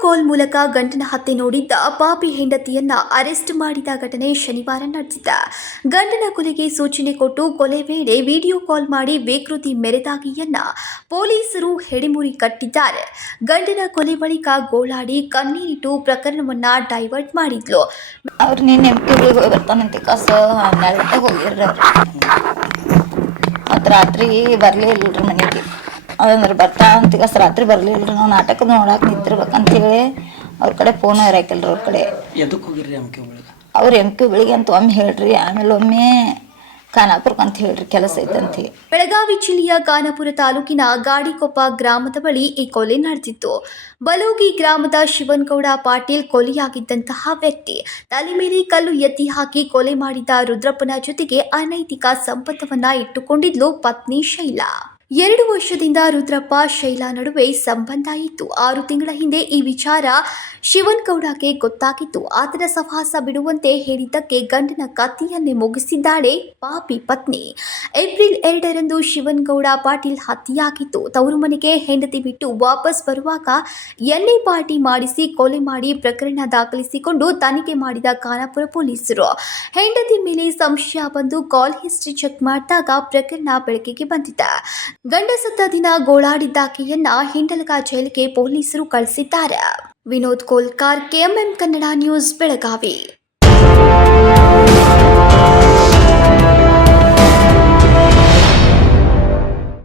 ಕಾಲ್ ಮೂಲಕ ಗಂಡನ ಹತ್ಯೆ ನೋಡಿದ್ದ ಪಾಪಿ ಹೆಂಡತಿಯನ್ನ ಅರೆಸ್ಟ್ ಮಾಡಿದ ಘಟನೆ ಶನಿವಾರ ನಡೆದಿದ್ದ ಗಂಡನ ಕೊಲೆಗೆ ಸೂಚನೆ ಕೊಟ್ಟು ಕೊಲೆ ವೇಳೆ ವಿಡಿಯೋ ಕಾಲ್ ಮಾಡಿ ವಿಕೃತಿ ಮೆರೆದಾಗಿಯನ್ನ ಪೊಲೀಸರು ಹೆಡಿಮುರಿ ಕಟ್ಟಿದ್ದಾರೆ. ಗಂಡನ ಕೊಲೆ ಬಳಿಕ ಗೋಳಾಡಿ ಕಣ್ಣೀರಿಟ್ಟು ಪ್ರಕರಣವನ್ನ ಡೈವರ್ಟ್ ಮಾಡಿದ್ಲು. ಅವ್ರು ಬರ್ತಾನಂತೆ ಕಸ, ಹನ್ನೆರಡು ಗಂಟೆಗೆ ರಾತ್ರಿ ಬರಲೇ ಮನೆಗೆ. ಅದಂದ್ರೆ ಬರ್ತಾ ಅಂತ ರಾತ್ರಿ ಬರಲಿಲ್ಲ ರೀ. ನಾವು ನಾಟಕ ನೋಡಕ್ ನಿಂತಿರ್ಬೇಕಂತ ಹೇಳಿ ಅವ್ರ ಕಡೆ ಫೋನ್ ಇರಾಕಿಲ್ರಿ ಅವ್ರ ಕಡೆ. ಅವ್ರ ಹೋಗಿರ್ರಿ ಅಮ್ಕೆ ಒಳಗೆ? ಅವ್ರು ಎಂ ಬೆಳಿಗ್ಗೆ ಅಂತ ಒಮ್ಮೆ ಹೇಳ್ರಿ ಆಮೇಲೆ ಒಮ್ಮೆ ಖಾನಾಪುರಕ್ಕೆ ಅಂತ ಹೇಳ್ರಿ ಕೆಲಸ ಐತಂತ ಹೇಳಿ. ಬೆಳಗಾವಿ ಜಿಲ್ಲೆಯ ಖಾನಾಪುರ ತಾಲೂಕಿನ ಗಾಡಿಕೊಪ್ಪ ಗ್ರಾಮದ ಬಳಿ ಈ ಕೊಲೆ ನಡೆದಿತ್ತು. ಬಲೋಗಿ ಗ್ರಾಮದ ಶಿವನ್ಗೌಡ ಪಾಟೀಲ್ ಕೊಲೆಯಾಗಿದ್ದಂತಹ ವ್ಯಕ್ತಿ ತಲೆ ಮೇಲೆ ಕಲ್ಲು ಎತ್ತಿ ಹಾಕಿ ಕೊಲೆ ಮಾಡಿದ ರುದ್ರಪ್ಪನ ಜೊತೆಗೆ ಅನೈತಿಕ ಸಂಪತ್ತವನ್ನ ಇಟ್ಟುಕೊಂಡಿದ್ಲು ಪತ್ನಿ ಶೈಲಾ. ಎರಡು ವರ್ಷದಿಂದ ರುದ್ರಪ್ಪ ಶೈಲಾ ನಡುವೆ ಸಂಬಂಧ ಇತ್ತು. ಆರು ತಿಂಗಳ ಹಿಂದೆ ಈ ವಿಚಾರ ಶಿವನ್ಗೌಡಗೆ ಗೊತ್ತಾಗಿದ್ದು ಆತನ ಸಹವಾಸ ಬಿಡುವಂತೆ ಹೇಳಿದ್ದಕ್ಕೆ ಗಂಡನ ಕತ್ತಿಯನ್ನೇ ಮುಗಿಸಿದ್ದಾಳೆ ಪಾಪಿ ಪತ್ನಿ. ಏಪ್ರಿಲ್ ಎರಡರಂದು ಶಿವನ್ಗೌಡ ಪಾಟೀಲ್ ಹತ್ಯೆಯಾಗಿತ್ತು ತವರು ಮನೆಗೆ ಹೆಂಡತಿ ಬಿಟ್ಟು ವಾಪಸ್ ಬರುವಾಗ ಎಣ್ಣೆ ಪಾರ್ಟಿ ಮಾಡಿಸಿ ಕೊಲೆ ಮಾಡಿ ಪ್ರಕರಣ ದಾಖಲಿಸಿಕೊಂಡು ತನಿಖೆ ಮಾಡಿದ ಖಾನಾಪುರ ಪೊಲೀಸರು. ಹೆಂಡತಿ ಮೇಲೆ ಸಂಶಯ ಬಂದು ಕಾಲ್ ಹಿಸ್ಟ್ರಿ ಚೆಕ್ ಮಾಡಿದಾಗ ಪ್ರಕರಣ ಬೆಳಕಿಗೆ ಬಂದಿದೆ. ಗಂಡ ಸತ್ತ ದಿನ ಗೋಳಾಡಿದ್ದಾಕೆಯನ್ನ ಹಿಂಡಲಗ ಜೈಲಿಗೆ ಪೊಲೀಸರು ಕಳಿಸಿದ್ದಾರೆ. Vinod Kolkar K M M Kannada news Belagavi